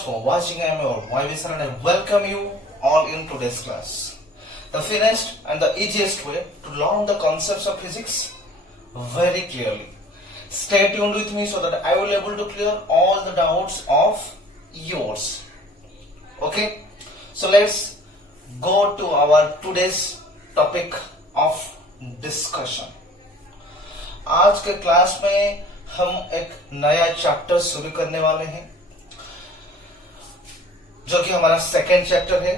much for watching. I am your Vaibhav and I welcome you all in today's class. The finished and the easiest way to learn the concepts of physics very clearly. Stay tuned with me so that I will be able to clear all the doubts of yours. Okay, so let's go to our today's topic of discussion. आज के class में हम एक नया chapter शुरू करने वाले हैं जो कि हमारा सेकेंड चैप्टर है।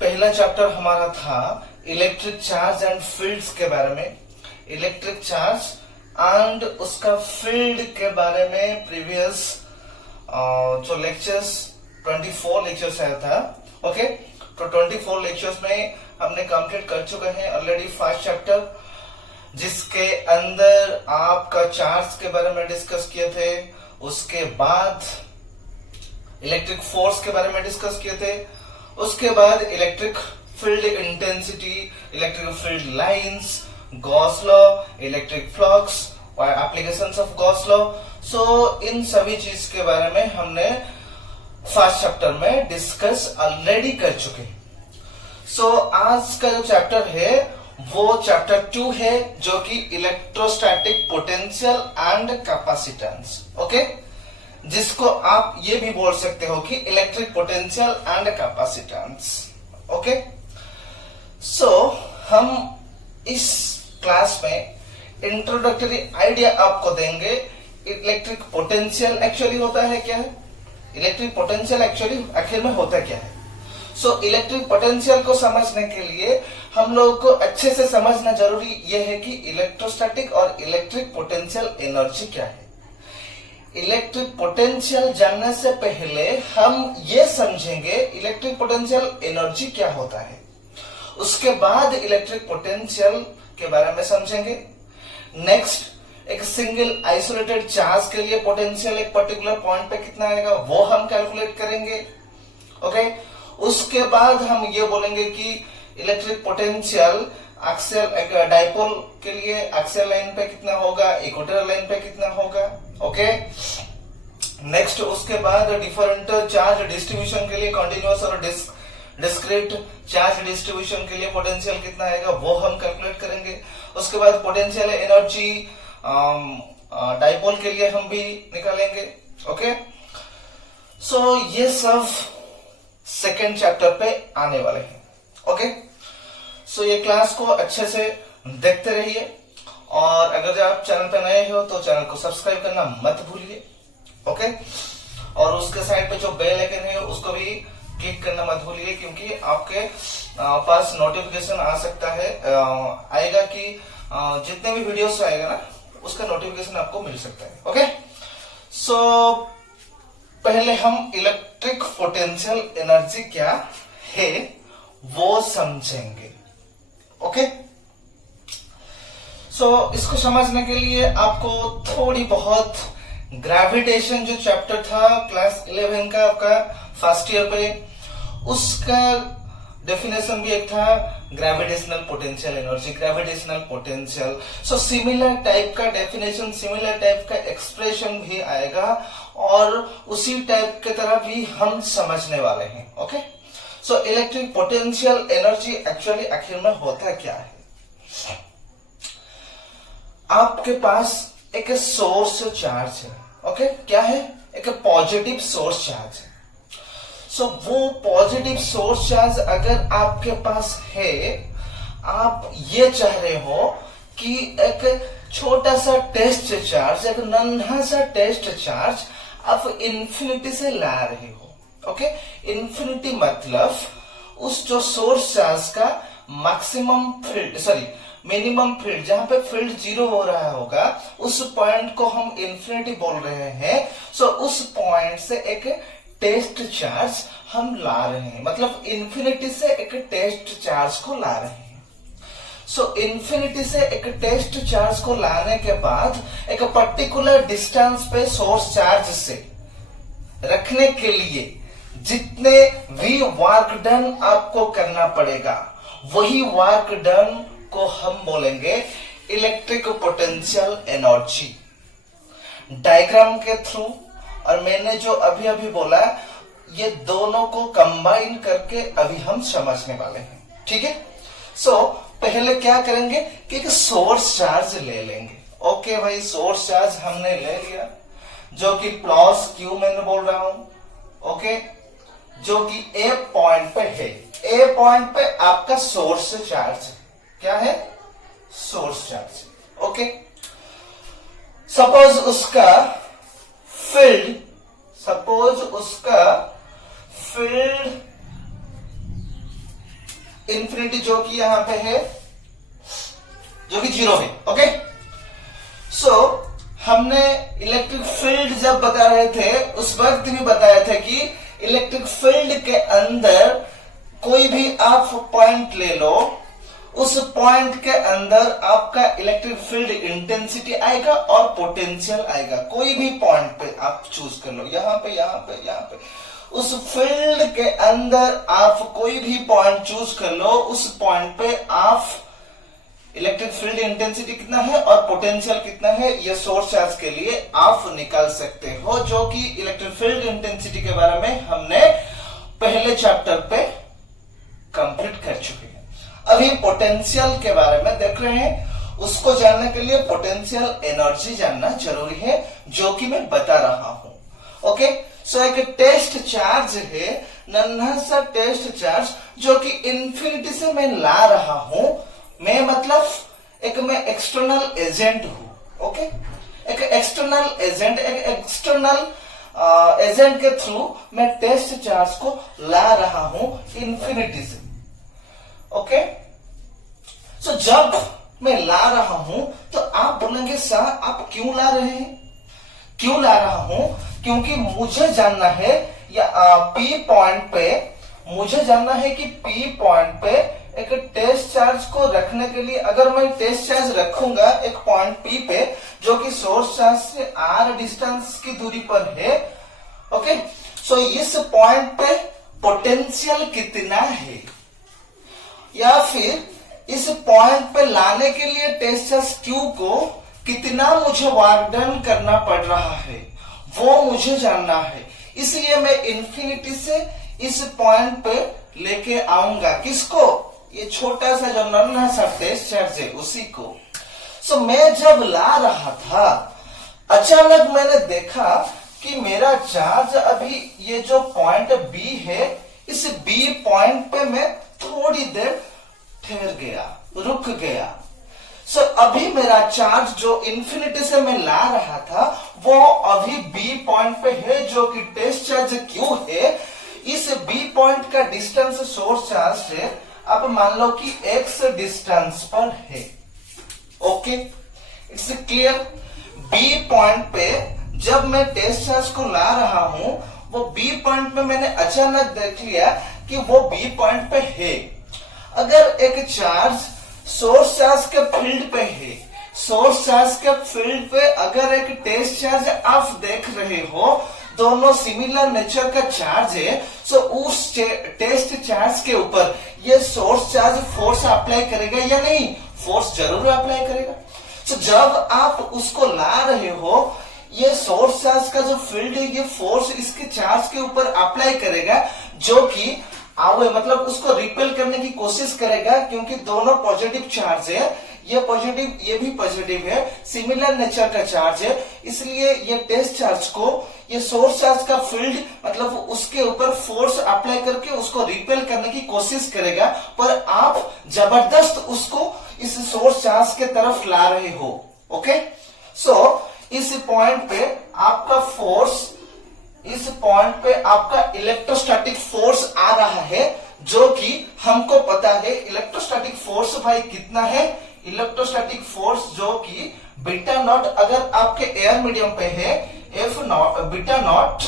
पहला चैप्टर हमारा था इलेक्ट्रिक चार्ज एंड फील्ड्स के बारे में। इलेक्ट्रिक चार्ज एंड उसका फील्ड के बारे में प्रीवियस जो लेक्चर्स 24 लेक्चर्स आया था। ओके, तो 24 लेक्चर्स में हमने कंप्लीट कर चुके हैं ऑलरेडी फर्स्ट चैप्टर, जिसके अंदर आपका चार्ज के बारे में डिस्कस किए थे। उसके बाद इलेक्ट्रिक फोर्स के बारे में डिस्कस किए थे। उसके बाद electric field intensity, electric field lines, Gauss law, electric flux और एप्लीकेशंस ऑफ गॉस लॉ। सो इन सभी चीज के बारे में हमने फर्स्ट चैप्टर में डिस्कस ऑलरेडी कर चुके। सो आज का जो चैप्टर है वो चैप्टर 2 है, जो कि electrostatic potential and capacitance. Okay, जिसको आप ये भी बोल सकते हो कि electric potential and capacitance. Okay, so हम इस क्लास में इंट्रोडक्टरी आइडिया आपको देंगे। इलेक्ट्रिक पोटेंशियल एक्चुअली होता है क्या है, इलेक्ट्रिक पोटेंशियल एक्चुअली आखिर में होता क्या है। सो इलेक्ट्रिक पोटेंशियल को समझने के लिए हम लोगों को अच्छे से समझना जरूरी यह है कि इलेक्ट्रोस्टैटिक और इलेक्ट्रिक पोटेंशियल एनर्जी क्या है। इलेक्ट्रिक पोटेंशियल जानने से पहले हम ये समझेंगे इलेक्ट्रिक पोटेंशियल एनर्जी क्या होता है। उसके बाद इलेक्ट्रिक पोटेंशियल के बारे में समझेंगे। नेक्स्ट एक सिंगल आइसोलेटेड चार्ज के लिए पोटेंशियल एक पर्टिकुलर पॉइंट पे कितना आएगा वो हम कैलकुलेट करेंगे। ओके, उसके बाद हम ये बोलेंगे कि इलेक्ट्रिक पोटेंशियल एक्सियल एक डाइपोल के लिए एक्सियल लाइन पे कितना होगा, इक्वेटोरियल लाइन पे कितना होगा। ओके, नेक्स्ट उसके बाद डिफरेंट चार्ज डिस्ट्रीब्यूशन के लिए कॉन्टिन्यूअस और डिस्क्रीट चार्ज डिस्ट्रीब्यूशन के लिए पोटेंशियल कितना आएगा वो हम कैलकुलेट करेंगे। उसके बाद पोटेंशियल एनर्जी डाइपोल के लिए हम भी निकालेंगे। ओके, सो ये सब सेकेंड चैप्टर पे आने वाले हैं। ओके, सो ये क्लास को अच्छे से देखते रहिए और अगर आप चैनल पे नए हो तो चैनल को सब्सक्राइब करना मत भूलिए। ओके, और उसके साइड पे जो बेल आइकन है उसको भी क्लिक करना मत भूलिए, क्योंकि आपके पास नोटिफिकेशन आ सकता है, आएगा कि जितने भी वीडियोस आएगा ना उसका नोटिफिकेशन आपको मिल सकता है। ओके, सो पहले हम इलेक्ट्रिक पोटेंशियल एनर्जी क्या है वो समझेंगे। ओके, सो इसको समझने के लिए आपको थोड़ी बहुत ग्रेविटेशन जो चैप्टर था क्लास 11 का आपका फर्स्ट ईयर पे, उसका डेफिनेशन भी एक था gravitational potential energy, gravitational potential. So similar type का डेफिनेशन, सिमिलर टाइप का एक्सप्रेशन भी आएगा और उसी टाइप के तरह भी हम समझने वाले हैं। ओके, सो इलेक्ट्रिक पोटेंशियल एनर्जी एक्चुअली आखिर में होता क्या है। आपके पास एक सोर्स चार्ज है। ओके, क्या है, एक पॉजिटिव सोर्स चार्ज है। सो वो पॉजिटिव सोर्स चार्ज अगर आपके पास है, आप ये चाह रहे हो कि एक छोटा सा टेस्ट चार्ज, एक नन्हा सा टेस्ट चार्ज आप इंफिनिटी से ला रहे हो। ओके, इंफिनिटी मतलब उस जो सोर्स चार्ज का maximum field, sorry minimum field, जहां पे फील्ड 0 हो रहा होगा उस पॉइंट को हम इंफिनिटी बोल रहे हैं। सो उस पॉइंट से एक टेस्ट चार्ज हम ला रहे हैं, मतलब इंफिनिटी से एक टेस्ट चार्ज को ला रहे हैं। सो इंफिनिटी से एक टेस्ट चार्ज को लाने के बाद एक पर्टिकुलर डिस्टेंस पे सोर्स चार्ज से रखने के लिए जितने भी वर्क डन आपको करना पड़ेगा, वही वर्क डन को हम बोलेंगे इलेक्ट्रिक पोटेंशियल एनर्जी। डायग्राम के थ्रू और मैंने जो अभी अभी बोला ये दोनों को कंबाइन करके अभी हम समझने वाले हैं, ठीक है। सो पहले क्या करेंगे कि एक सोर्स चार्ज ले लेंगे। ओके भाई, सोर्स चार्ज हमने ले लिया जो कि प्लस क्यू मैंने बोल रहा हूं, ओके, जो कि ए पॉइंट पे है। ए पॉइंट पे आपका सोर्स चार्ज क्या है? Source charge, okay. सपोज उसका फील्ड इंफिनिटी जो कि यहां पे है, जो कि 0 है, ओके। सो हमने इलेक्ट्रिक फील्ड जब बता रहे थे उस वक्त भी बताया था कि इलेक्ट्रिक फील्ड के अंदर कोई भी आप पॉइंट ले लो, उस पॉइंट के अंदर आपका इलेक्ट्रिक फील्ड इंटेंसिटी आएगा और पोटेंशियल आएगा। कोई भी पॉइंट पे आप चूज कर लो, यहां पे, यहां पे, यहां पे, उस फील्ड के अंदर आप कोई भी पॉइंट चूज कर लो, उस पॉइंट पे आप इलेक्ट्रिक फील्ड इंटेंसिटी कितना है और पोटेंशियल कितना है, ये सोर्स चार्ज के लिए आप निकाल सकते हो, जो कि इलेक्ट्रिक फील्ड इंटेंसिटी के बारे में हमने पहले चैप्टर पे कंप्लीट कर चुके हैं। अभी पोटेंशियल के बारे में देख रहे हैं। उसको जानने के लिए पोटेंशियल एनर्जी जानना जरूरी है, जो कि मैं बता रहा हूं, ओके। सो एक टेस्ट चार्ज है, नन्हा सा टेस्ट चार्ज, जो कि इंफिनिटी से मैं ला रहा हूं। मैं मतलब मैं एक्सटर्नल एजेंट हूं, ओके। एक एक्सटर्नल एजेंट, एजेंट के थ्रू मैं टेस्ट चार्ज को ला रहा हूं इंफिनिटी से, ओके। सो जब मैं ला रहा हूं तो आप बोलेंगे सर आप क्यों ला रहे हैं? क्यों ला रहा हूं? क्योंकि मुझे जानना है, या पी पॉइंट पे मुझे जानना है कि पी पॉइंट पे एक टेस्ट चार्ज को रखने के लिए, अगर मैं टेस्ट चार्ज रखूंगा एक पॉइंट पी पे जो कि सोर्स चार्ज से आर डिस्टेंस की दूरी पर है, ओके। सो इस पॉइंट पे पोटेंशियल कितना है, या फिर इस पॉइंट पे लाने के लिए टेस्ट चार्ज क्यू को कितना मुझे वर्क डन करना पड़ रहा है, वो मुझे जानना है। इसलिए मैं इंफिनिटी से इस पॉइंट पे लेके आऊंगा किसको? ये छोटा सा जो नन्हा सा टेस्ट चार्ज है उसी को। सो मैं जब ला रहा था, अचानक मैंने देखा कि मेरा चार्ज अभी ये जो पॉइंट बी है, इस बी पॉइंट पे मैं थोड़ी देर ठहर गया, रुक गया। सो अभी मेरा चार्ज जो इंफिनिटी से मैं ला रहा था वो अभी बी पॉइंट पे है, जो कि टेस्ट चार्ज क्यू है। इस बी पॉइंट का डिस्टेंस सोर्स चार्ज से अब मान लो कि एक्स डिस्टेंस पर है, okay. It's clear. B point पे जब मैं टेस्ट चार्ज को ला रहा हूं, वो बी पॉइंट पे मैंने अचानक देख लिया कि वो बी पॉइंट पे है। अगर एक चार्ज सोर्स चार्ज के फील्ड पे है, सोर्स चार्ज के फील्ड पे अगर एक टेस्ट चार्ज आप देख रहे हो, दोनों सिमिलर नेचर का चार्ज है, सो उस टेस्ट चार्ज के ऊपर ये सोर्स चार्ज फोर्स अप्लाई करेगा या नहीं? फोर्स जरूर अप्लाई करेगा। सो जब आप उसको ला रहे हो, ये सोर्स चार्ज का जो फील्ड है, ये फोर्स इसके चार्ज के ऊपर अप्लाई करेगा, जो कि मतलब उसको रिपेल करने की कोशिश करेगा, क्योंकि दोनों पॉजिटिव चार्ज है, ये पॉजिटिव, ये भी पॉजिटिव है, सिमिलर नेचर का चार्ज है। इसलिए ये टेस्ट चार्ज को ये सोर्स चार्ज का फील्ड मतलब उसके ऊपर फोर्स अप्लाई करके उसको रिपेल करने की कोशिश करेगा, पर आप जबरदस्त उसको इस सोर्स चार्ज के तरफ ला रहे हो, ओके। सो इस पॉइंट पे आपका फोर्स, इस पॉइंट पे आपका इलेक्ट्रोस्टैटिक फोर्स आ रहा है, जो कि हमको पता है इलेक्ट्रोस्टैटिक फोर्स भाई कितना है। इलेक्ट्रोस्टैटिक फोर्स जो कि बीटा नॉट अगर आपके एयर मीडियम पे है, F naught beta naught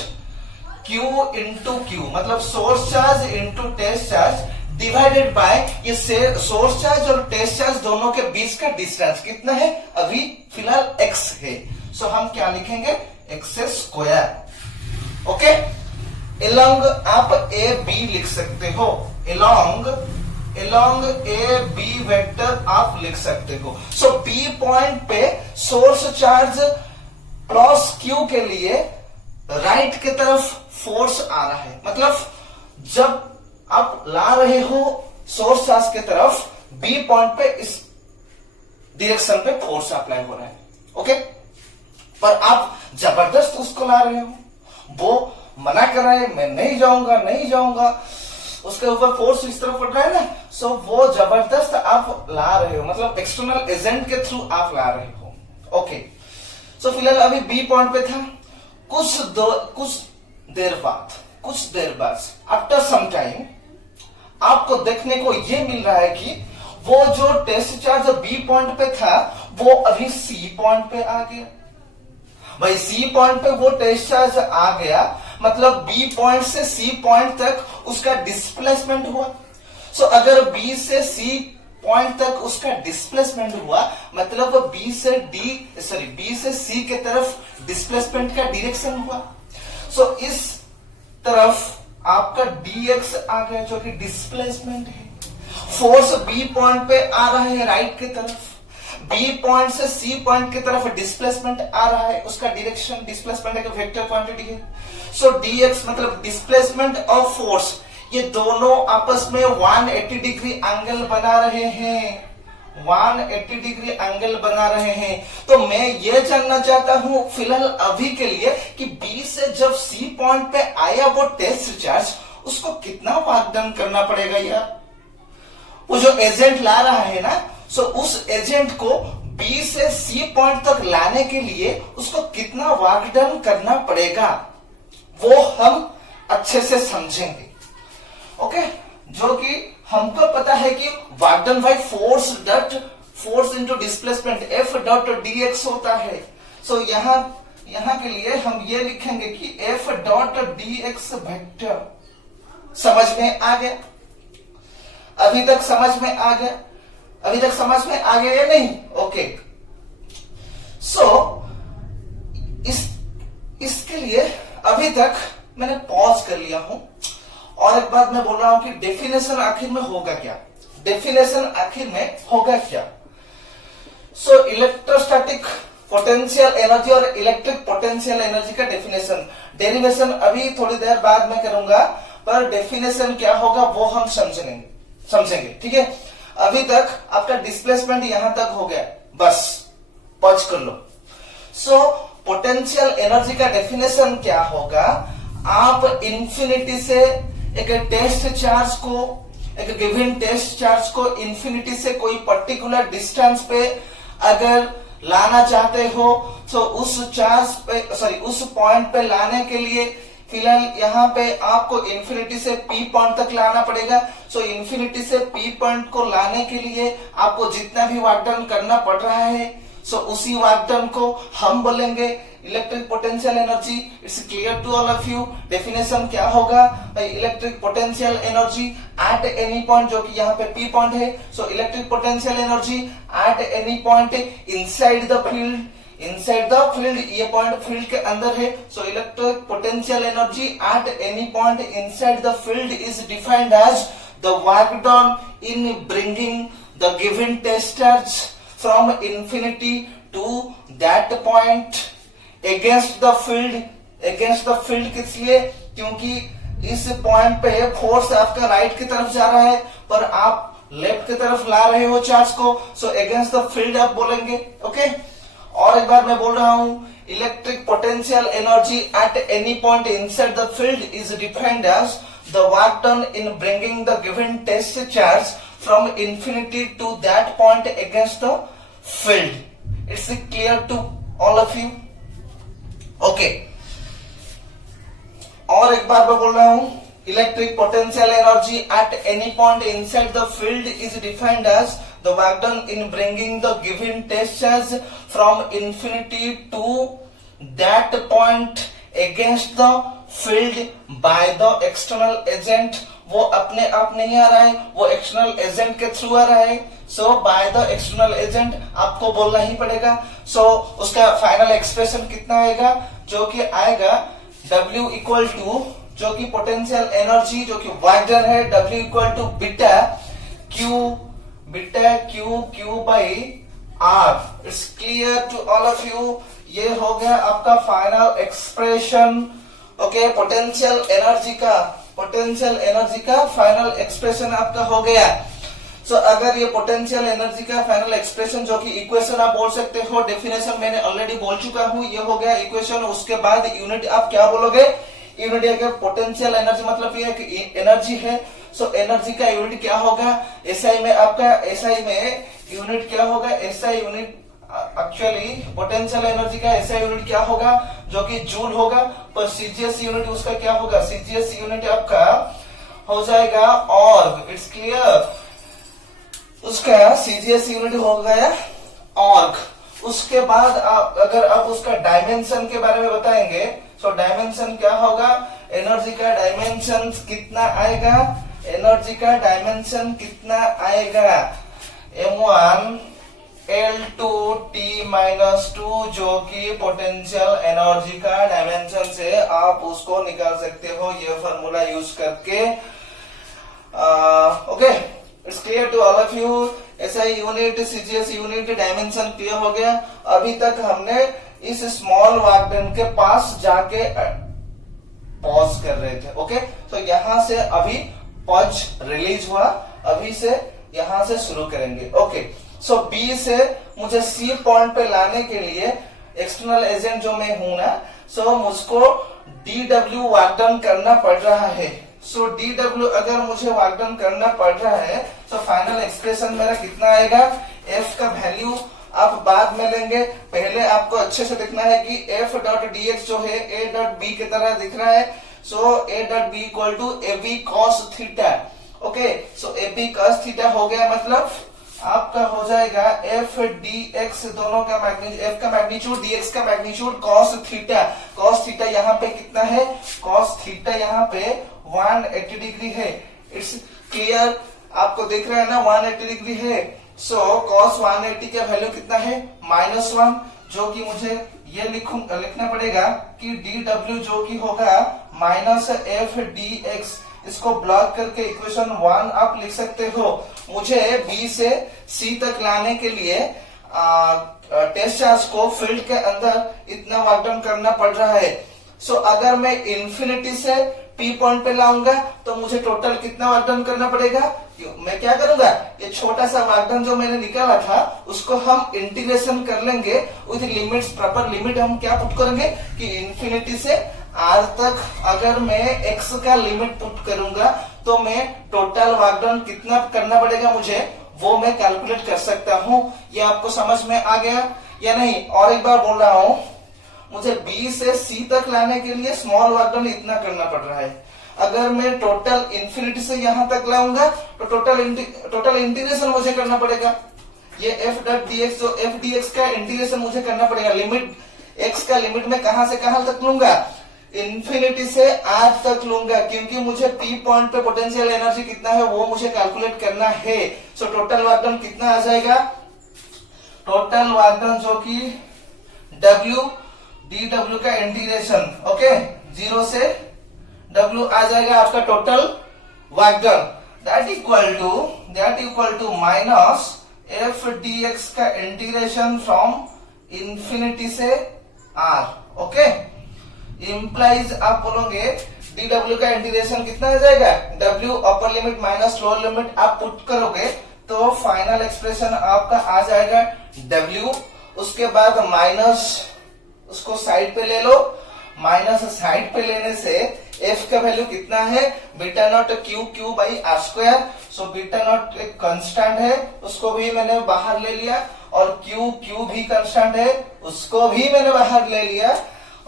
Q into Q, मतलब source charge into test charge divided by ये सोर्स चार्ज और टेस्ट चार्ज दोनों के बीच का डिस्टेंस कितना है? अभी फिलहाल एक्स है। सो हम क्या लिखेंगे? X square, okay. एलोंग आप ए बी लिख सकते हो, एलोंग ए बी वेक्टर आप लिख सकते हो। सो बी पॉइंट पे सोर्स चार्ज प्लस क्यू के लिए राइट की तरफ फोर्स आ रहा है, मतलब जब आप ला रहे हो सोर्स चार्ज की तरफ, बी पॉइंट पे इस डायरेक्शन पे फोर्स अप्लाई हो रहा है, ओके। पर आप जबरदस्त उसको ला रहे हो, वो मना कर रहा है, मैं नहीं जाऊंगा नहीं जाऊंगा, उसके ऊपर फोर्स इस तरफ पड़ रहा है ना, सो वो जबरदस्त आप ला रहे हो, मतलब एक्सटर्नल एजेंट के थ्रू आप ला रहे हो, ओके। सो फिलहाल अभी बी पॉइंट पे था, कुछ देर बाद आफ्टर सम टाइम आपको देखने को ये मिल रहा है कि वो जो टेस्ट चार्ज बी पॉइंट पे था वो अभी सी पॉइंट पे आ गया। भाई सी पॉइंट पे वो टेस्ट चार्ज आ गया, मतलब बी पॉइंट से सी पॉइंट तक उसका डिस्प्लेसमेंट हुआ। सो अगर बी से सी पॉइंट तक उसका डिस्प्लेसमेंट हुआ, मतलब बी से सी के तरफ डिस्प्लेसमेंट का डायरेक्शन हुआ। सो इस तरफ आपका dx आ गया जो कि डिस्प्लेसमेंट है। फोर्स बी पॉइंट पे आ रहा है राइट की तरफ, बी पॉइंट से सी पॉइंट की तरफ डिस्प्लेसमेंट आ रहा है, उसका डायरेक्शन डिस्प्लेसमेंट एक वेक्टर क्वांटिटी है। सो dx मतलब डिस्प्लेसमेंट ऑफ फोर्स, ये दोनों आपस में 180 डिग्री एंगल बना रहे हैं, 180 डिग्री एंगल बना रहे हैं। तो मैं ये जानना चाहता हूं फिलहाल अभी के लिए कि बी से जब सी पॉइंट पे आया वो टेस्ट चार्ज, उसको कितना वर्क डन करना पड़ेगा यार। वो जो एजेंट ला रहा है ना, सो उस एजेंट को बी से सी पॉइंट तक लाने के लिए उसको कितना वर्क डन करना पड़ेगा, वो हम अच्छे से समझेंगे, ओके। जो कि हमको पता है कि work done by force into displacement F dot dx होता है। सो यहां के लिए हम ये लिखेंगे कि एफ डॉट dx वेक्टर। समझ में आ गया? अभी तक समझ में आ गया या नहीं? ओके। सो इसके लिए अभी तक मैंने पॉज कर लिया हूं, और एक बात मैं बोल रहा हूं कि डेफिनेशन आखिर में होगा क्या। सो इलेक्ट्रोस्टैटिक पोटेंशियल एनर्जी और इलेक्ट्रिक पोटेंशियल एनर्जी का डेरिवेशन अभी थोड़ी देर बाद में करूंगा, पर डेफिनेशन क्या होगा वो हम समझेंगे, ठीक है। अभी तक आपका डिस्प्लेसमेंट यहां तक हो गया, बस पॉज कर लो। सो पोटेंशियल एनर्जी का डेफिनेशन क्या होगा, आप इंफिनिटी से एक गिवन टेस्ट चार्ज को इंफिनिटी से कोई पर्टिकुलर डिस्टेंस पे अगर लाना चाहते हो, तो उस पॉइंट पे लाने के लिए फिलहाल यहाँ पे आपको इंफिनिटी से पी पॉइंट तक लाना पड़ेगा। सो इंफिनिटी से पी पॉइंट को लाने के लिए आपको जितना भी वर्क डन करना पड़ रहा है, सो उसी वर्क डन को हम बोलेंगे electric potential energy. It's clear to all of you. Definition क्या होगा, electric potential energy at any point, जो कि यहाँ पे पी पॉइंट है। So electric potential energy at any point inside the field, ये पॉइंट फील्ड के अंदर है। So electric potential energy at any point inside the field is defined as the work done in bringing the given test charge from infinity to that point against the field किस लिए, क्योंकि इस point पे force आपका right की तरफ जा रहा है, पर आप लेफ्ट की तरफ ला रहे हो चार्ज को। सो अगेंस्ट द फील्ड आप बोलेंगे, ओके। और एक बार मैं बोल रहा हूं, electric potential energy at any point inside the field is defined as the work done in bringing the given test charge from infinity to that point against the field. It's clear to all of you? Okay. और एक बार मैं बोल रहा हूं, electric potential energy at any point inside the field is defined as the work done in bringing the given test charge from infinity to that point against the field by the external agent. वो अपने आप नहीं आ रहा है, वो external agent के through आ रहा है। सो बाय द एक्सटर्नल एजेंट आपको बोलना ही पड़ेगा। सो उसका फाइनल एक्सप्रेशन कितना आएगा, जो कि आएगा W इक्वल टू, जो कि पोटेंशियल एनर्जी जो कि वर्क डन है, W equal to beta Q by R। It's clear to all of you. ये हो गया आपका final expression okay, potential energy का फाइनल एक्सप्रेशन आपका हो गया। सो अगर ये पोटेंशियल एनर्जी का फाइनल एक्सप्रेशन, जो कि इक्वेशन आप बोल सकते हो, डेफिनेशन मैंने ऑलरेडी बोल चुका हूं, ये हो गया इक्वेशन। उसके बाद यूनिट आप क्या बोलोगे, यूनिट है पोटेंशियल एनर्जी, मतलब ये कि एनर्जी है। सो एनर्जी का यूनिट क्या होगा, एसआई में आपका, एसआई में यूनिट क्या होगा, SI unit actually potential energy का एसआई यूनिट क्या होगा, जो कि जूल होगा। पर सीजीएस यूनिट उसका क्या होगा, सीजीएस यूनिट आपका हो जाएगा ऑर्ग। इट्स क्लियर, उसका सीजीएस यूनिट हो गया ऑर्ग। उसके बाद आप अगर आप उसका डायमेंशन के बारे में बताएंगे, तो डायमेंशन क्या होगा, एनर्जी का डायमेंशन कितना आएगा, एनर्जी का डायमेंशन कितना आएगा, m1 L2T-2, जो कि पोटेंशियल एनर्जी का डायमेंशन से आप उसको निकाल सकते हो ये फॉर्मूला यूज करके। Okay, it's clear to all of you. SI unit, CGS unit, dimension clear हो गया। अभी तक हमने इस स्मॉल वर्क डन के पास जाके पॉज कर रहे थे। ओके, तो यहां से अभी पॉज रिलीज हुआ, अभी से यहां से शुरू करेंगे। ओके, सो बी से मुझे सी पॉइंट पे लाने के लिए एक्सटर्नल एजेंट जो मैं हूं ना, सो मुझको DW वर्क डन करना पड़ रहा है। सो DW अगर मुझे वर्क डन करना पड़ रहा है, तो फाइनल एक्सप्रेशन मेरा कितना आएगा, एफ का वैल्यू आप बाद में लेंगे, पहले आपको अच्छे से देखना है कि एफ डॉट dx जो है a डॉट b की तरह दिख रहा है। So a dot b equal to ab cos theta. Okay, so ab cos theta हो गया, मतलब आपका हो जाएगा एफ dx, दोनों का मैग्नीट्यूड, एफ का मैग्नीट्यूड, dx का magnitude, cos theta. cos theta यहाँ पे कितना है, cos थीटा यहाँ पे 180 डिग्री है। इट्स क्लियर, आपको देख रहे हैं ना 180 डिग्री है। सो cos 180 का वैल्यू कितना है, -1, जो कि मुझे ये लिखना पड़ेगा कि dw जो कि होगा -f dx। इसको ब्लॉक करके इक्वेशन 1 आप लिख सकते हो। मुझे बी से सी तक लाने के लिए टेस्ट चार्ज को फील्ड के अंदर इतना वर्क डन करना पड़ रहा है। सो अगर मैं इंफिनिटी से पी पॉइंट पे लाऊंगा तो मुझे टोटल कितना वर्क डन करना पड़ेगा, मैं क्या करूंगा, ये छोटा सा वर्क डन जो मैंने निकाला था उसको हम इंटीग्रेशन कर लेंगे विद लिमिट्स, प्रॉपर लिमिट हम क्या पुट करेंगे कि इंफिनिटी से आर तक अगर मैं एक्स का लिमिट पुट करूंगा तो मैं टोटल वर्क डन कितना करना पड़ेगा मुझे, वो मैं कैलकुलेट कर सकता हूं। ये आपको समझ में आ गया या नहीं, और एक बार बोल रहा हूं, मुझे बी से सी तक लाने के लिए स्मॉल वर्क डन इतना करना पड़ रहा है। अगर मैं टोटल इंफिनिटी से यहां तक लाऊंगा तो टोटल इंटीग्रेशन मुझे करना पड़ेगा। ये एफ डॉट dx, जो एफ dx का इंटीग्रेशन मुझे करना पड़ेगा। लिमिट एक्स का लिमिट में कहां से कहां तक लूंगा, इंफिनिटी से आर तक लूंगा, क्योंकि मुझे पी पॉइंट पे पोटेंशियल एनर्जी कितना है वो मुझे कैलकुलेट करना है। सो टोटल वर्क डन कितना आ जाएगा, टोटल वर्क डन जो कि dw का इंटीग्रेशन, ओके, 0 से w आ जाएगा आपका total work done, that equal to minus F dx का इंटीग्रेशन फ्रॉम इंफिनिटी से r। ओके, इम्प्लाइज आप बोलोगे dw का इंटीग्रेशन कितना आ जाएगा, w upper limit minus lower limit आप पुट करोगे तो फाइनल एक्सप्रेशन आपका आ जाएगा w। उसके बाद माइनस उसको साइड पे ले लो, माइनस साइड पे लेने से f का वैल्यू कितना है, beta naught Q by R square. So beta naught एक कांस्टेंट है, उसको भी मैंने बाहर ले लिया, और क्यू भी कांस्टेंट है, उसको भी मैंने बाहर ले लिया,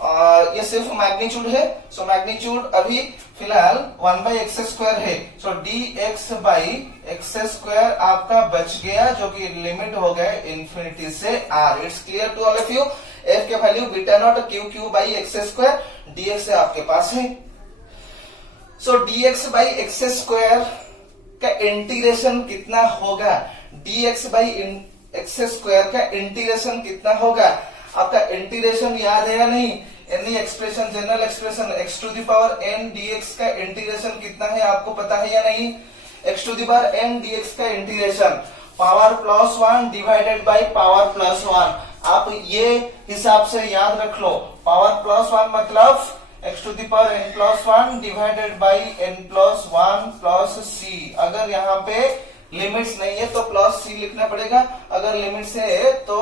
और ये सिर्फ मैग्नीट्यूड है। सो मैग्नीट्यूड अभी फिलहाल 1/x² है। सो dx/x² आपका बच गया, जो कि लिमिट हो गया इंफिनिटी से r। It's clear to all of you. f के वैल्यू बीटा नॉट क्यू/x² dx से आपके पास है। सो dx/x² का इंटीग्रेशन कितना होगा, dx/x² का इंटीग्रेशन कितना होगा, आपका इंटीग्रेशन याद है या नहीं, any expression, general expression x to the power n dx का इंटीग्रेशन कितना है आपको पता है या नहीं, x to the power n dx का integration power +1 divided by power +1। आप ये हिसाब से याद रख लो, पावर +1 मतलब x to the power n plus 1 divided by n plus 1 plus c। अगर यहाँ पे लिमिट्स नहीं है तो प्लस c लिखना पड़ेगा, अगर लिमिट्स है तो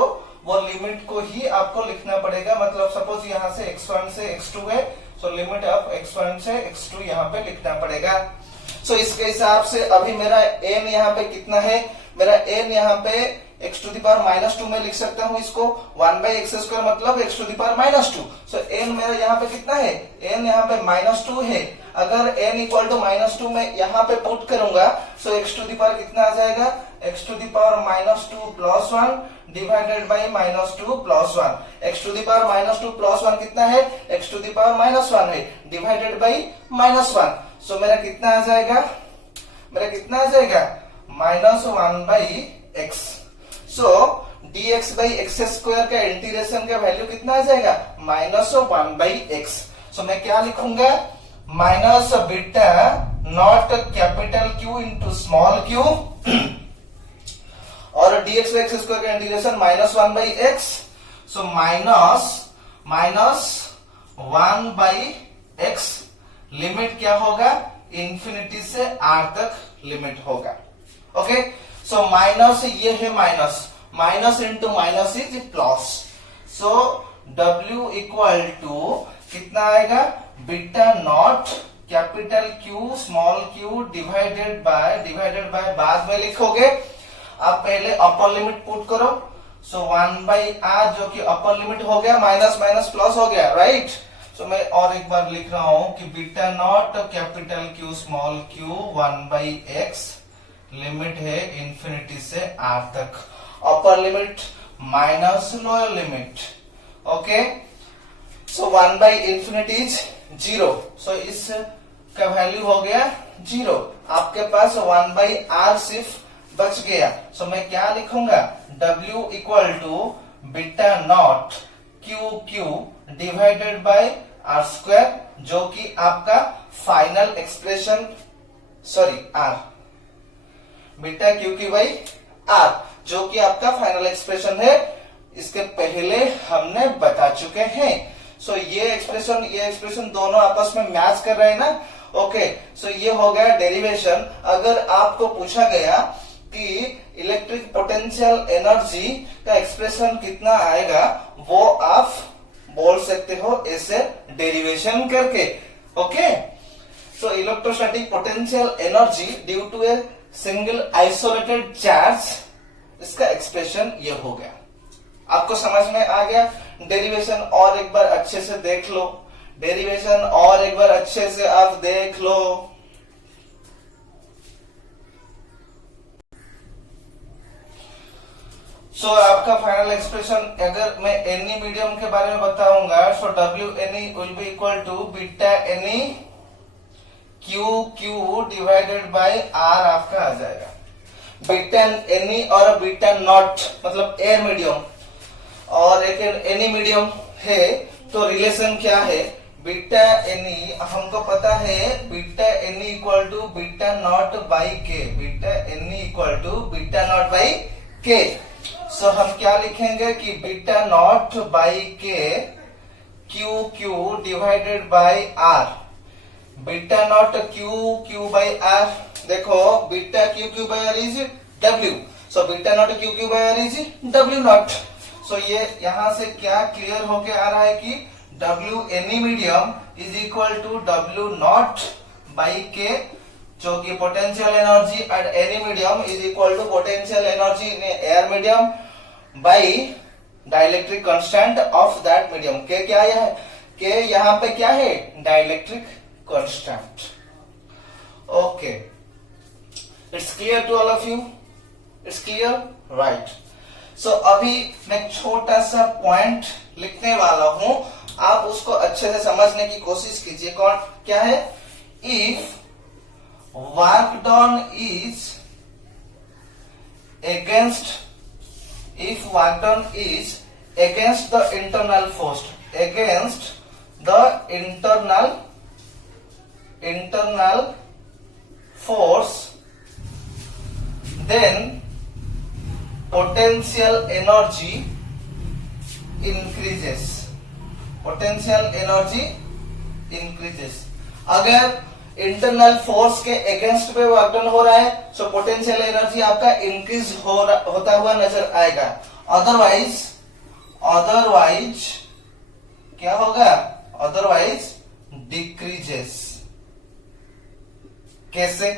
वो लिमिट को ही आपको लिखना पड़ेगा। मतलब सपोज यहाँ से x1 से x2 है, सो लिमिट ऑफ x1 से x2 यहाँ पे लिखना पड़ेगा। सो इसके हिसाब से अभी मेरा n यहाँ पे कितना है, मेरा n यहाँ पे x टू द पावर -2 में लिख सकता हूँ इसको, 1/x² मतलब x टू द पावर -2। सो n मेरा यहाँ पे कितना है, n यहाँ पे -2 है। अगर n इक्वल टू -2 में यहाँ पे पुट करूंगा so x to the power कितना आ जाएगा, x to the power -2 plus 1 divided by -2 plus 1। x to the power -2 plus 1 कितना है, x टू द पावर -1 है डिवाइडेड बाई -1। सो मेरा कितना आ जाएगा, मेरा कितना आ जाएगा -1/x। So dx by x square का इंटीग्रेशन का वैल्यू कितना आ जाएगा, -1/x। सो मैं क्या लिखूंगा, minus beta naught capital Q into small q और dx बाई एक्स स्क्वायर का integration -1/x। So minus 1/x limit क्या होगा, इंफिनिटी से r तक लिमिट होगा। ओके, सो माइनस ये है minus into minus is plus. So w equal to कितना आएगा, beta naught capital Q small q divided by बाद में लिखोगे आप, पहले अपर लिमिट पुट करो। सो 1/r जो कि अपर लिमिट हो गया, माइनस माइनस प्लस हो गया, राइट। सो मैं और एक बार लिख रहा हूं कि beta naught capital Q small q 1/x limit है इंफिनिटी से r तक, upper limit minus lower limit. Okay, so one by infinity is 0। So इस का वैल्यू हो गया 0, आपके पास 1/r सिर्फ बच गया। सो मैं क्या लिखूंगा, w equal to beta naught q divided by r square, जो कि आपका final expression, sorry r, beta q by r जो कि आपका फाइनल एक्सप्रेशन है, इसके पहले हमने बता चुके हैं। सो ये एक्सप्रेशन दोनों आपस में मैच कर रहे हैं ना। ओके, सो ये हो गया डेरिवेशन। अगर आपको पूछा गया कि इलेक्ट्रिक पोटेंशियल एनर्जी का एक्सप्रेशन कितना आएगा, वो आप बोल सकते हो ऐसे डेरिवेशन करके। Okay, so electrostatic potential energy due to a single isolated charge, इसका एक्सप्रेशन ये हो गया। आपको समझ में आ गया। डेरिवेशन और एक बार अच्छे से देख लो, डेरिवेशन और एक बार अच्छे से आप देख लो। सो आपका फाइनल एक्सप्रेशन, अगर मैं एनी मीडियम के बारे में बताऊंगा, सो W any will be equal to beta any Q divided by R आपका आ जाएगा। बीटा एनी और बीटा नॉट मतलब एयर मीडियम और एक एनी मीडियम है, तो रिलेशन क्या है, बीटा एनी हमको पता है, beta any equal to beta naught by K, beta any equal to beta naught by K. So हम क्या लिखेंगे कि beta naught by K Q divided by R, beta naught Q by R. देखो beta Q by R is W, so beta naught Q by R is W naught. So ये यहां से क्या clear होके आ रहा है कि W any medium is equal to W naught by K, जो कि potential energy at any medium is equal to potential energy in air medium by dielectric constant of that medium. K क्या है, K यहाँ पे क्या है, dielectric constant. Okay, it's clear to all of you, it's clear, right. So अभी मैं छोटा सा पॉइंट लिखने वाला हूं, आप उसको अच्छे से समझने की कोशिश कीजिए। कौन क्या है, if work done is against, if work done is against the internal force, against the internal force, then potential energy increases, potential energy increases. अगर इंटरनल फोर्स के अगेंस्ट पे वर्क डन हो रहा है सो पोटेंशियल एनर्जी आपका increase होता हुआ नजर आएगा। अदरवाइज क्या होगा? Otherwise decreases. कैसे?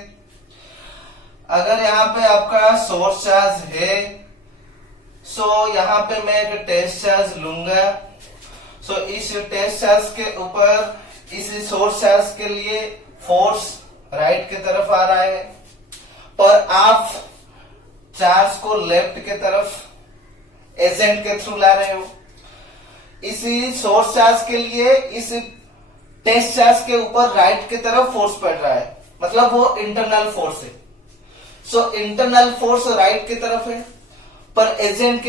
अगर यहाँ पे आपका सोर्स चार्ज है सो यहाँ पे मैं एक टेस्ट चार्ज लूंगा। सो इस टेस्ट चार्ज के ऊपर इस सोर्स चार्ज के लिए फोर्स राइट की तरफ आ रहा है, पर आप चार्ज को लेफ्ट के तरफ एजेंट के थ्रू ला रहे हो। इसी सोर्स चार्ज के लिए इस टेस्ट चार्ज के ऊपर राइट की तरफ फोर्स पड़ रहा है, मतलब वो इंटरनल फोर्स है। सो इंटरनल फोर्स राइट की तरफ है, पर एजेंट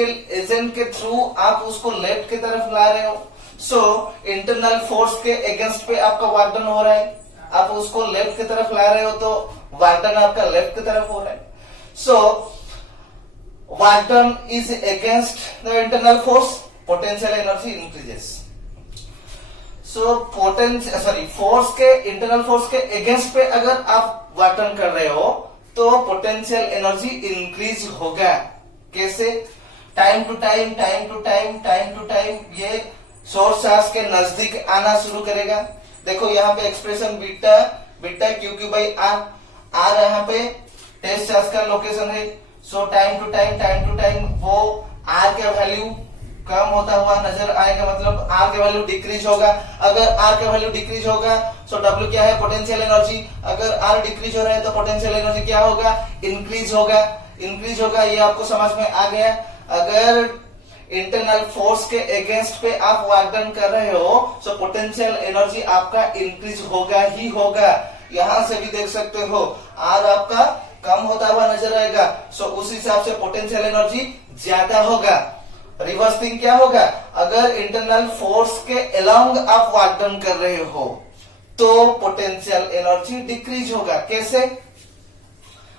के थ्रू आप उसको लेफ्ट की तरफ ला रहे हो। सो इंटरनल फोर्स के अगेंस्ट पे आपका वर्क डन हो रहा है, आप उसको लेफ्ट की तरफ ला रहे हो तो वर्क डन आपका लेफ्ट की तरफ हो रहा है। So work done is against the internal force, potential energy increases. So force के इंटरनल फोर्स के अगेंस्ट पे अगर आप वर्क डन कर रहे हो तो पोटेंशियल एनर्जी इंक्रीज होगा। कैसे? टाइम टू टाइम ये सोर्स चार्ज के नजदीक आना शुरू करेगा। देखो यहाँ पे expression beta Q by R यहाँ पे टेस्ट चार्ज का लोकेशन है। सो टाइम टू टाइम वो आर के वैल्यू कम होता हुआ नजर आएगा, मतलब आर के वैल्यू डिक्रीज होगा। अगर आर के वैल्यू डिक्रीज होगा सो डब्ल्यू क्या है? Potential energy. अगर आर डिक्रीज हो रहा है तो पोटेंशियल एनर्जी क्या होगा? इंक्रीज होगा। ये आपको समझ में आ गया। अगर इंटरनल फोर्स के अगेंस्ट पे आप वर्क डन कर रहे हो सो पोटेंशियल एनर्जी आपका इंक्रीज होगा ही होगा। यहां से भी देख सकते हो आर आपका कम होता हुआ नजर आएगा, सो उस हिसाब से पोटेंशियल एनर्जी ज्यादा होगा। रिवर्स थिंग क्या होगा? अगर इंटरनल फोर्स के अलोंग आप वर्क डन कर रहे हो तो पोटेंशियल एनर्जी डिक्रीज होगा। कैसे?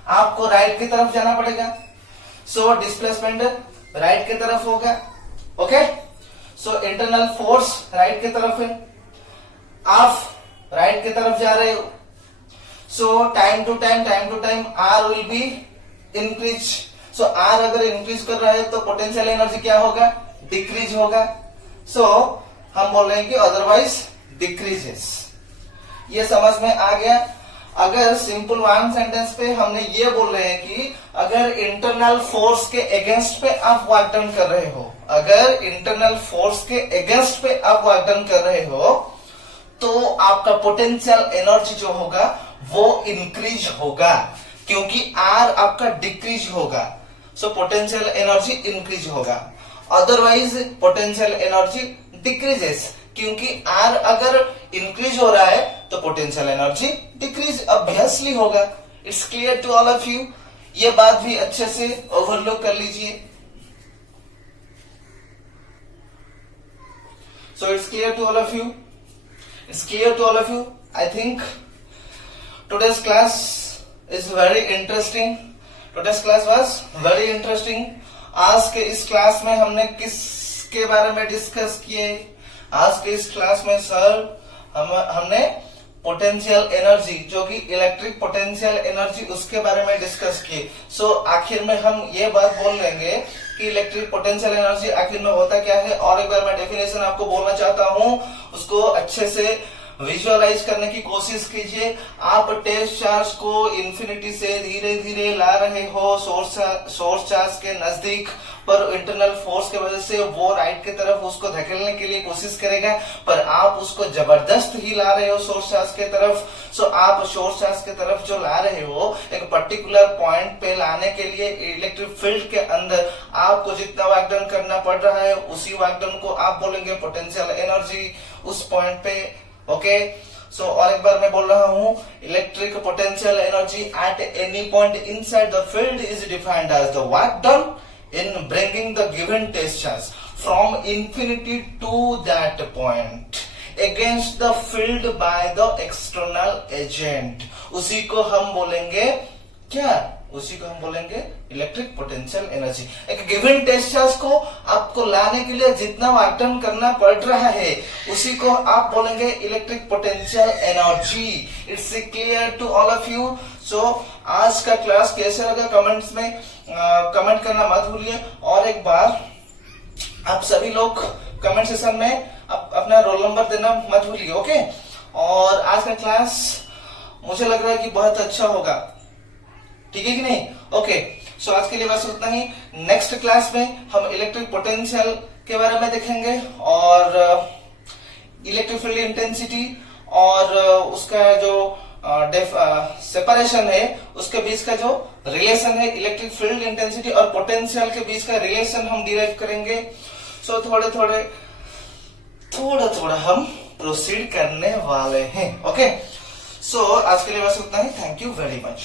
आपको राइट की तरफ जाना पड़ेगा, सो डिस्प्लेसमेंट राइट की तरफ होगा। Okay, so internal force right की तरफ है, आप राइट की तरफ जा रहे हो। So time to time R will be increase. So R अगर इंक्रीज कर रहा है तो पोटेंशियल एनर्जी क्या होगा? डिक्रीज होगा। सो हम बोल रहे हैं कि अदरवाइज डिक्रीजेस। ये समझ में आ गया। अगर सिंपल वन सेंटेंस पे हमने ये बोल रहे हैं कि अगर इंटरनल फोर्स के अगेंस्ट पे आप वर्क डन कर रहे हो, अगर इंटरनल फोर्स के अगेंस्ट पे आप वर्क डन कर रहे हो तो आपका पोटेंशियल एनर्जी जो होगा वो इंक्रीज होगा, क्योंकि आर आपका डिक्रीज होगा। सो पोटेंशियल एनर्जी इंक्रीज होगा। अदरवाइज पोटेंशियल एनर्जी डिक्रीजेस, क्योंकि आर अगर इंक्रीज हो रहा है तो पोटेंशियल एनर्जी डिक्रीज ऑब्वियसली होगा। It's clear to all of you. ये बात भी अच्छे से ओवरलुक कर लीजिए। So it's clear to all of you. It's clear to all of you. I think today's class is very interesting. Today's class was very interesting. आज के इस क्लास में हमने किसके बारे में डिस्कस किए? आज के इस क्लास में सर हमने पोटेंशियल एनर्जी, जो कि इलेक्ट्रिक पोटेंशियल एनर्जी, उसके बारे में डिस्कस किए। सो आखिर में हम ये बात बोल लेंगे कि इलेक्ट्रिक पोटेंशियल एनर्जी आखिर में होता क्या है, और एक बार मैं डेफिनेशन आपको बोलना चाहता हूं, उसको अच्छे से विजुअलाइज करने की कोशिश कीजिए। आप टेस्ट चार्ज को इंफिनिटी से धीरे धीरे ला रहे हो सोर्स चार्ज के नजदीक, पर इंटरनल फोर्स की वजह से वो राइट की तरफ उसको धकेलने के लिए कोशिश करेगा, पर आप उसको जबरदस्त ही ला रहे हो सोर्स चार्ज की तरफ। सो आप सोर्स चार्ज की तरफ जो ला रहे हो, एक पर्टिकुलर पॉइंट पे लाने के लिए इलेक्ट्रिक फील्ड के अंदर आपको जितना वर्क डन करना पड़ रहा है, उसी वर्क डन को आप बोलेंगे पोटेंशियल एनर्जी उस पॉइंट पे। ओके, सो और एक बार मैं बोल रहा हूं, electric potential energy at any point inside the field is defined as the work done in bringing the given test charge from infinity to that point against the field by the external agent। उसी को हम बोलेंगे क्या? उसी को हम बोलेंगे electric potential energy. एक गिवन टेस्ट को आपको लाने के लिए जितना वर्क डन करना पड़ रहा है उसी को आप बोलेंगे electric potential energy. It's clear to all of you. So आज का क्लास कैसे लगा कमेंट्स में कमेंट करना मत भूलिए। और एक बार आप सभी लोग कमेंट सेक्शन में अपना रोल नंबर देना मत भूलिए, ओके। और आज का क्लास मुझे लग रहा है कि बहुत अच्छा होगा, ठीक है कि नहीं? ओके, सो आज के लिए बस उतना ही। नेक्स्ट क्लास में हम इलेक्ट्रिक पोटेंशियल के बारे में देखेंगे और इलेक्ट्रिक फील्ड इंटेंसिटी और उसका जो सेपरेशन है उसके बीच का जो रिलेशन है, इलेक्ट्रिक फील्ड इंटेंसिटी और पोटेंशियल के बीच का रिलेशन हम डिराइव करेंगे। सो थोड़ा हम प्रोसीड करने वाले हैं, ओके। सो आज के लिए बस उतना ही। Thank you very much.